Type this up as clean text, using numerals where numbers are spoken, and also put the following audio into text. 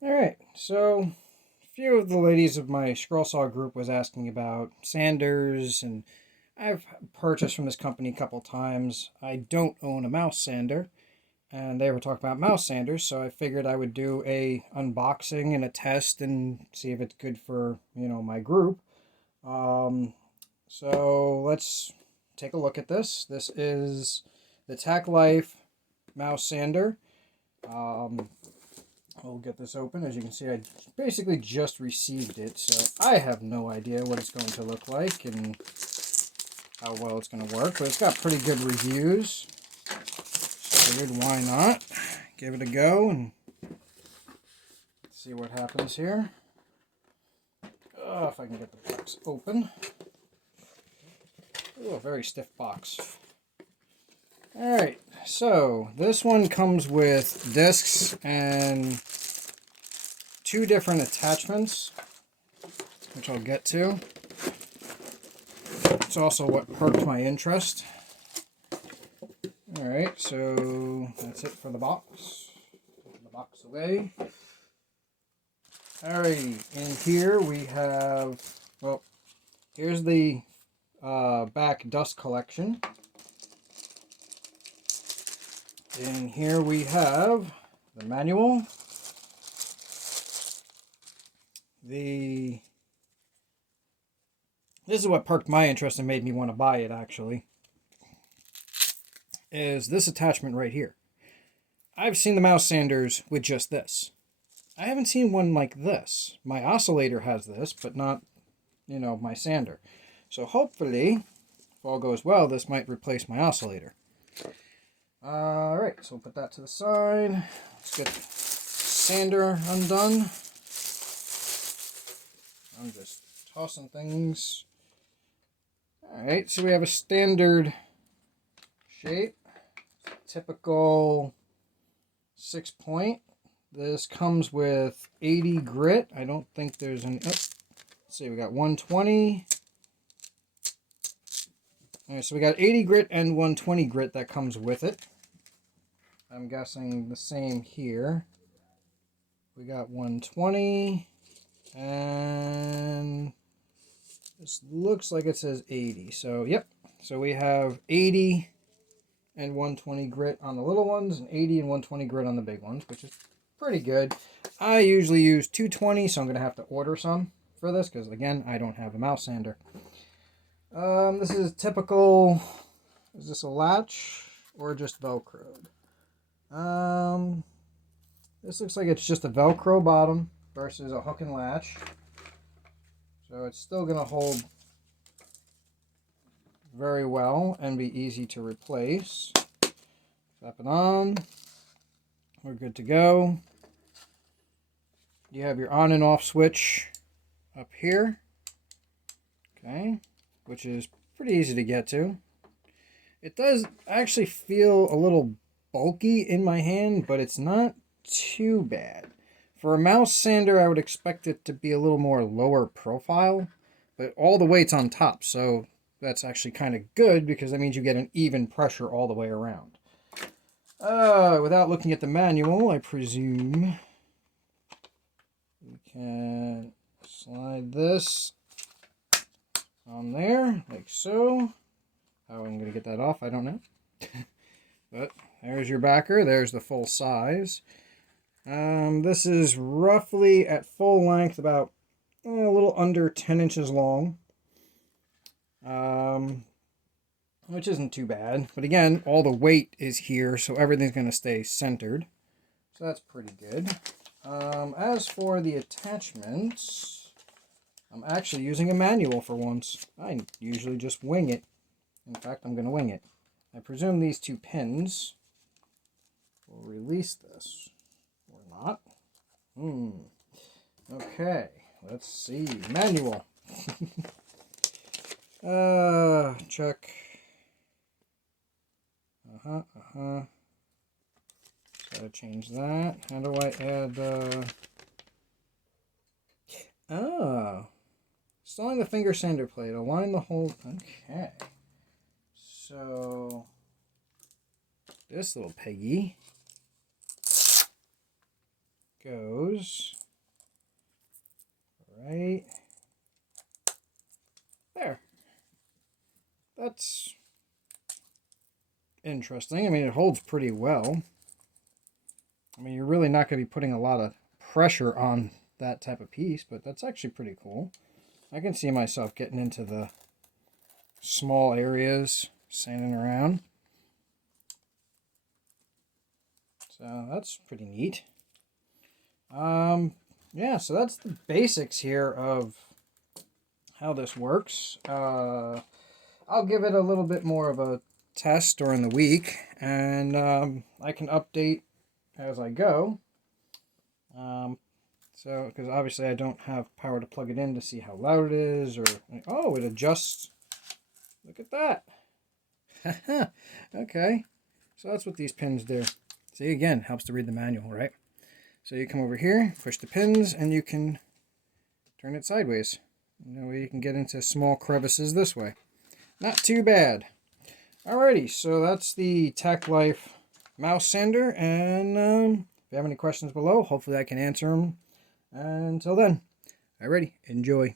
Alright, so a few of the ladies of my scroll saw group was asking about sanders, and I've purchased from this company a couple times. I don't own a mouse sander, and they were talking about mouse sanders, so I figured I would do a unboxing and a test and see if it's good for, my group. Um, so let's take a look at this. This is the Tacklife mouse sander. We'll get this open. As you can see, I basically just received it, so I have no idea what it's going to look like and how well it's going to work, but it's got pretty good reviews. So figured, why not? Give it a go and see what happens here. If I can get the box open. Ooh, a very stiff box. Alright, so this one comes with discs and two different attachments, which I'll get to. It's also what perked my interest. Alright, so that's it for the box. Put the box away. Alrighty, in here we have, well, here's the back dust collection. In here we have the manual, this is what perked my interest and made me want to buy it, actually, is this attachment right here. I've seen the mouse sanders with just this. I haven't seen one like this. My oscillator has this, but not, my sander. So hopefully, if all goes well, this might replace my oscillator. Alright, so we'll put that to the side. Let's get the sander undone. I'm just tossing things. Alright, so we have a standard shape. Typical 6-point. This comes with 80 grit. I don't think there's any... let's see, we got 120. Alright, so we got 80 grit and 120 grit that comes with it. I'm guessing the same here. We got 120, and this looks like it says 80. So, yep. So we have 80 and 120 grit on the little ones, and 80 and 120 grit on the big ones, which is pretty good. I usually use 220, so I'm going to have to order some for this, because, again, I don't have a mouse sander. This is typical. Is this a latch or just Velcroed? This looks like it's just a Velcro bottom versus a hook and latch. So it's still going to hold very well and be easy to replace. Slap it on. We're good to go. You have your on and off switch up here. Okay. Which is pretty easy to get to. It does actually feel a little bulky in my hand, but it's not too bad. For a mouse sander, I would expect it to be a little more lower profile, but all the weight's on top, so that's actually kind of good because that means you get an even pressure all the way around. Without looking at the manual, I presume we can slide this on there, like so. How I'm going to get that off, I don't know. But there's your backer. There's the full size. This is roughly at full length about a little under 10 inches long. Which isn't too bad. But again, all the weight is here, so everything's going to stay centered. So that's pretty good. As for the attachments, I'm actually using a manual for once. I usually just wing it. In fact, I'm going to wing it. I presume these two pins will release this. Or not. Okay, let's see. Manual. Check. Gotta change that. How do I add, installing the finger sander plate. Align the whole... Okay. So, this little piggy goes right there. That's interesting. I mean, it holds pretty well. I mean, you're really not going to be putting a lot of pressure on that type of piece, but that's actually pretty cool. I can see myself getting into the small areas, sanding around. So that's pretty neat. Yeah, so that's the basics here of how this works. I'll give it a little bit more of a test during the week, and I can update as I go. So, because obviously I don't have power to plug it in to see how loud it is, or, oh, it adjusts. Look at that. Okay, so that's what these pins do. See, again, helps to read the manual, right? So you come over here, push the pins, and you can turn it sideways. That way you can get into small crevices this way. Not too bad. Alrighty, so that's the Tacklife mouse sander, and if you have any questions below, hopefully I can answer them. And until then, alrighty, enjoy.